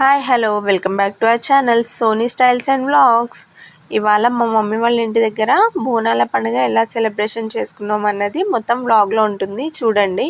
Hi hello welcome back to our channel Soni styles and vlogs ఇవాళ మా mummy వాళ్ళ ఇంటి దగ్గర బోనాల పండుగ ఎలా సెలబ్రేషన్ చేసుకున్నాం అన్నది మొత్తం వ్లాగ్లో ఉంటుంది. చూడండి.